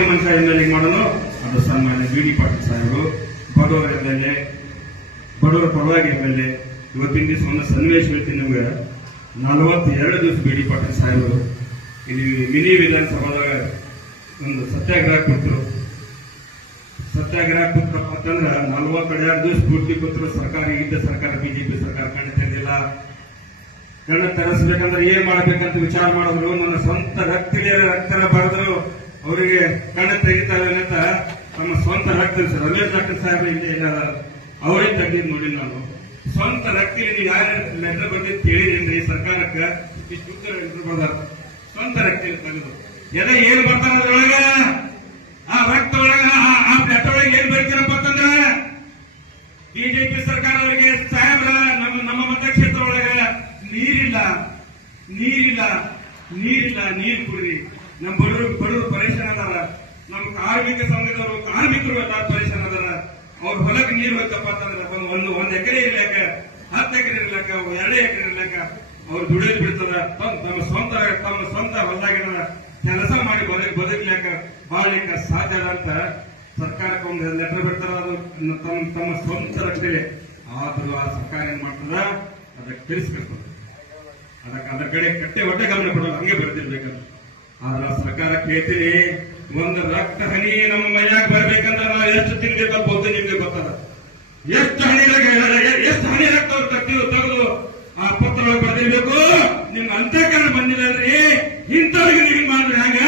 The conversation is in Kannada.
ಮಾಜಿ ಮಂತ್ರಿ MLA ಮಾಡೋನು ಅದು ಸನ್ಮಾನ್ಯ BD ಪಾಟೀಲ್ ಸಾಹೇಬರು, ಬಡವರ MLA, ಬಡವರ ಪರವಾಗಿ MLA. ಇವತ್ತಿನ ದಿವಸ ಒಂದು ಸನ್ನಿವೇಶ ಹೇಳ್ತೀನಿ ನಿಮ್ಗೆ. 42 ದಿವಸ BD ಪಾಟೀಲ್ ಸಾಹೇಬರು ಇಲ್ಲಿ ಮಿನಿ ವಿಧಾನಸಭಾದಾಗ ಒಂದು ಸತ್ಯಾಗ್ರಹ ಕೊಟ್ಟರು. ಸತ್ಯಾಗ್ರಹ ಕೊಟ್ಟರಪ್ಪ ಅಂತಂದ್ರೆ 42 ದಿವಸ ಪೂರ್ತಿ ಕೊಟ್ಟರು. ಸರ್ಕಾರ ಇದ್ದ ಸರ್ಕಾರ BJP ಸರ್ಕಾರ ಕಣ್ಣು ತೆರೆದಿಲ್ಲ. ಕಣ್ಣು ತೆರೆಸ್ಬೇಕಂದ್ರೆ ಏನ್ ಮಾಡ್ಬೇಕಂತ ವಿಚಾರ ಮಾಡಿದ್ರು. ನನ್ನ ಸ್ವಂತ ರಕ್ತ ಬರೆದ್ರು ಅವರಿಗೆ ಕಣ್ಣು ತೆಗಿತಾರೆ ಅಂತ ತಮ್ಮ ಸ್ವಂತ ರಕ್ತ ರಮೇಶ್ ಡಾಕ್ಟರ್ ಸಾಹೇಬ್ ಹಿಂದೆ ಏನಾದ ಅವರೇ ತೆಗೆದು ನೋಡಿ. ನಾನು ಸ್ವಂತ ರಕ್ತಿಲಿ ನೀವು ಯಾರು ಲೆಟರ್ ಬಂದು ಕೇಳಿದ್ರಿ ಸರ್ಕಾರಕ್ಕೆ ಇಷ್ಟು ಉತ್ತರ ಬರ್ದಾರ. ಸ್ವಂತ ರಕ್ತಿಲಿ ತೆಗೆದು ಎಲ್ಲ ಏನ್ ಬರ್ತಾರ ಅದ್ರೊಳಗ, ಆ ರಕ್ತ ಒಳಗ ಆ ಲೆಟರ್ ಒಳಗೆ ಏನ್ ಬರೀತಾರಪ್ಪ ಅಂತಂದ್ರೆ BJP ಸರ್ಕಾರ ಅವರಿಗೆ ಸಾಹೇಬ್ರ ನಮ್ಮ ಮತಕ್ಷೇತ್ರ ಒಳಗ ನೀರು ಕುಡಿರಿ. ನಮ್ಮ ಬಡವರು ಪರೇಶಾನ್ ಅದಾರ. ನಮ್ಮ ಕಾರ್ಮಿಕ ಸಂಘದವರು ಕಾರ್ಮಿಕರು ಎಲ್ಲ ಪರೇಶಾನ್ ಅದಾರ. ಅವ್ರ ಹೊಲಕ್ಕೆ ನೀರು ಹೋಯ್ತಪ್ಪ ಅಂತಂದ್ರೆ ಒಂದ್ ಎಕರೆ ಇರ್ಲಾಕ, 10 ಎಕರೆ ಇರ್ಲಾಕ, 2 ಎಕರೆ ಇರ್ಲಾಕ ಅವ್ರು ದುಡಿಯೋದು ಬಿಡ್ತದ. ತಮ್ಮ ಸ್ವಂತ ಹೊಲದಾಗಿನ ಕೆಲಸ ಮಾಡಿ ಬದುಕ್ಲಾಕ ಬಾಳ್ಲಿಕ್ಕ ಸಾಧ್ಯ ಅಂತ ಸರ್ಕಾರಕ್ಕೆ ಒಂದು ಲೆಟರ್ ಬಿಡ್ತಾರ. ಅದು ತಮ್ಮ ಸ್ವಂತ ರಕ್ಷಣೆ. ಆದ್ರೂ ಆ ಸರ್ಕಾರ ಏನ್ ಮಾಡ್ತದ, ಅದಕ್ಕೆ ತಿಳಿಸ್ಕೊಡ್ತದ. ಅದ್ರ ಕಡೆ ಕಟ್ಟೆ ಒಟ್ಟೆ ಗಮನ ಕೊಡೋದು, ಹಂಗೆ ಬರ್ತಿರ್ಬೇಕಂತ. ಆದ್ರ ಸರ್ಕಾರ ಕೇಳ್ತೀರಿ, ಒಂದು ರಕ್ತ ಹನಿ ನಮ್ಮ ಮೈಯಾಗ ಬರ್ಬೇಕಂದ್ರೆ ನಾವು ಎಷ್ಟು ತಿನ್ಬೇಕಂತ ನಿಮ್ಗೆ ಗೊತ್ತದ. ಎಷ್ಟು ಹನಿ ರಕ್ತ ಅವ್ರು ತೆಗೆದು ಆ ಪತ್ರ ಬರ್ದಿರ್ಬೇಕು. ನಿಮ್ ಅಂತಃಕರಣ ಬಂದಿಲ್ಲಲ್ರಿ, ಇಂಥವ್ರಿಗೆ ನೀವು ಮಾಡಿದ್ರೆ ಹ್ಯಾಂಗ